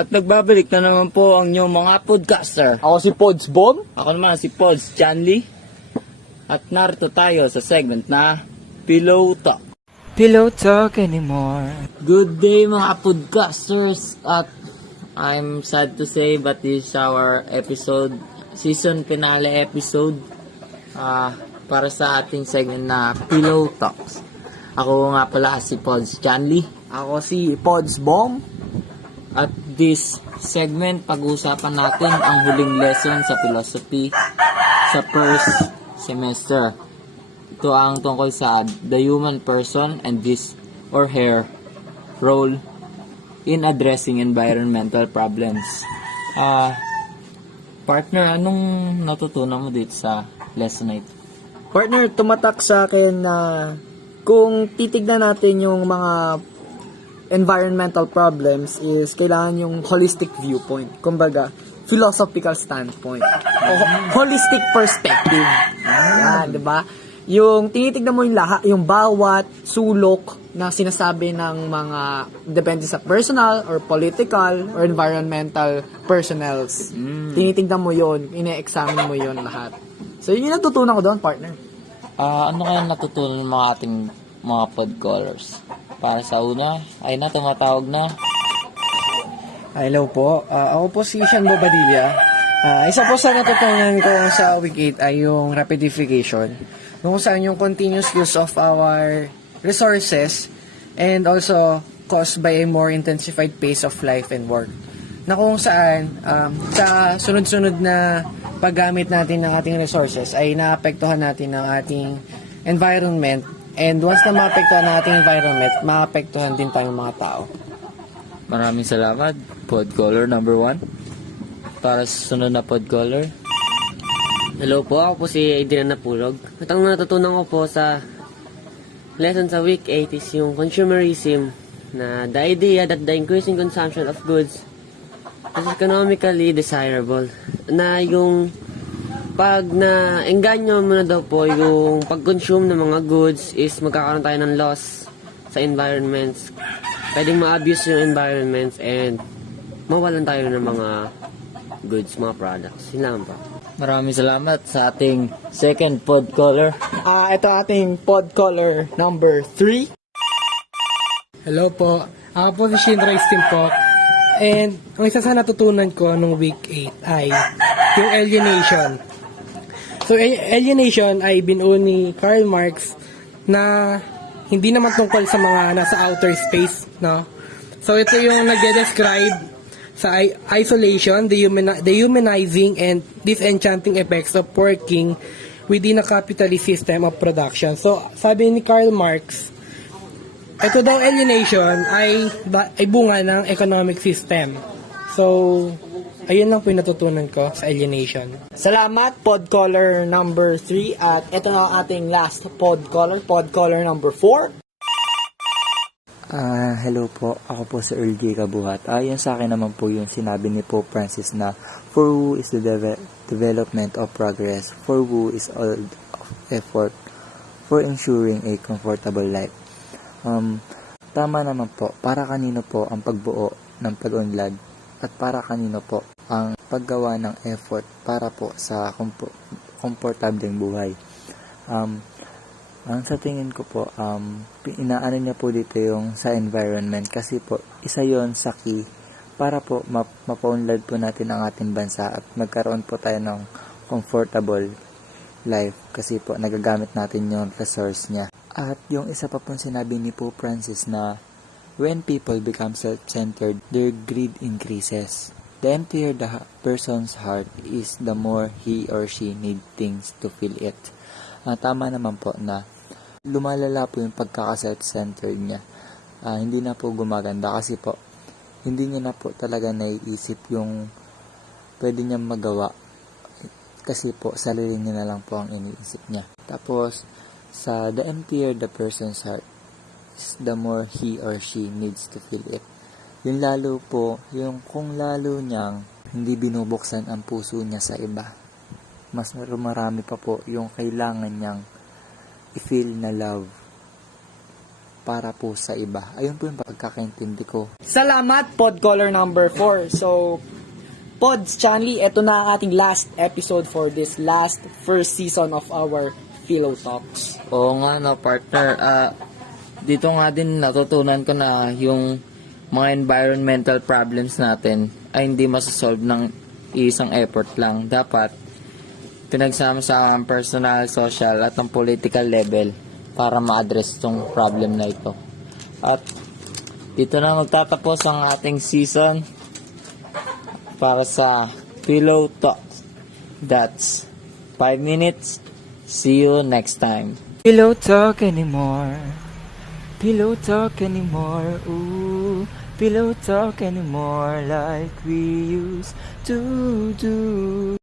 At nagbabalik na naman po ang inyong mga podcaster. Ako si Pods Bomb. Ako naman si Pods Chanley. At narito tayo sa segment na Pillow Talk. Pillow Talk anymore. Good day mga podcasters. At I'm sad to say but this is our episode, season finale episode para sa ating segment na Pillow Talks. Ako nga pala si Pods Chanley. Ako si Pods Bomb. At this segment, pag-uusapan natin ang huling lesson sa philosophy sa first semester. Ito ang tungkol sa the human person and his or her role in addressing environmental problems. Partner, anong natutunan mo dito sa lesson na ito? Partner, tumatak sa akin na kung titignan natin yung mga environmental problems is kailangan yung holistic viewpoint. Kumbaga, philosophical standpoint. O holistic perspective. Yan, di ba? Yung tinitignan mo yung lahat, yung bawat sulok na sinasabi ng mga depende sa personal or political or environmental personnels. Tinitignan mo yon, ine-examine mo yon lahat. So, yun yung natutunan ko doon, partner. Ano kaya natutunan ng mga ating mga podcallers? Para sa una, ay na, tumatawag na. Hello po. Ako po si Sean Bobadilla. Isa po sa natutunan ko sa week 8 ay yung rapidification. Kung saan yung continuous use of our resources and also caused by a more intensified pace of life and work. Na kung saan sa sunod-sunod na paggamit natin ng ating resources ay naapektuhan natin ng ating environment. And once na maapektuhan ng ating environment, maapektuhan din tayong mga tao. Maraming salamat, podcaller number 1. Para sa sunod na podcaller. Hello po, ako po si Adrian Napulog. At ang natutunan ko po sa lesson sa week 8 is yung consumerism, na the idea that the increasing consumption of goods is economically desirable. Na yung pag na-engganyo mo na daw po yung pag-consume ng mga goods is magkakaroon tayo ng loss sa environments. Pwedeng ma-abuse yung environments and mawalan tayo ng mga goods, mga products. Yun lang po. Maraming salamat sa ating second podcaller. Ito ating podcaller number 3. Hello po. Ako po si Shinra Stimpok. And ang isa sa natutunan ko nung week 8 ay yung alienation. So, alienation ay binuo ni Karl Marx na hindi naman tungkol sa mga nasa outer space, no? So, ito yung nagde-describe sa isolation, dehumanizing, and disenchanting effects of working within a capitalist system of production. So, sabi ni Karl Marx, ito daw alienation ay bunga ng economic system. So, ayun lang po yung natutunan ko sa alienation. Salamat, podcaller number 3. At ito na ang ating last podcaller number 4. Hello po, ako po si Earl J. Kabuhat. Ayon sa akin naman po yung sinabi ni Pope Francis na for who is the development of progress, for who is all effort for ensuring a comfortable life. Tama naman po, para kanino po ang pagbuo ng pag-unlad at para kanino po ang paggawa ng effort para po sa komportableng buhay. Ang sa tingin ko po, inaano niya po dito yung sa environment kasi po, isa yon sa key para po mapaunlad po natin ang ating bansa at magkaroon po tayo ng comfortable life kasi po nagagamit natin yung resource niya. At yung isa pa pong sinabi ni Pope Francis na when people become self-centered, their greed increases. The emptier the person's heart is, the more he or she need things to fill it. Tama naman po na lumalala po yung pagkaka-self-centered niya. Hindi na po gumaganda kasi po hindi niya na po talaga naiisip yung pwede niyang magawa kasi po sarili niya na lang po ang iniisip niya. Tapos sa the emptier the person's heart is, the more he or she needs to fill it. Yung lalo po, yung kung lalo niyang hindi binubuksan ang puso niya sa iba, mas marami pa po yung kailangan niyang i-feel na love para po sa iba. Ayun po yung pagkakaintindi ko. Salamat, Podcaller number 4. So, Pods, Chanli, ito na ang ating last episode for this first season of our Philo Talks. Oo nga no, partner. Dito nga din natutunan ko na yung mga environmental problems natin ay hindi masasolve ng isang effort lang. Dapat pinagsama-sama ang personal, social at ang political level para ma-address tong problem na ito. At dito na magtatapos ang ating season para sa Philo Talks. That's 5 minutes. See you next time. Pillow talk anymore. Pillow talk anymore. Ooh, pillow talk anymore like we used to do.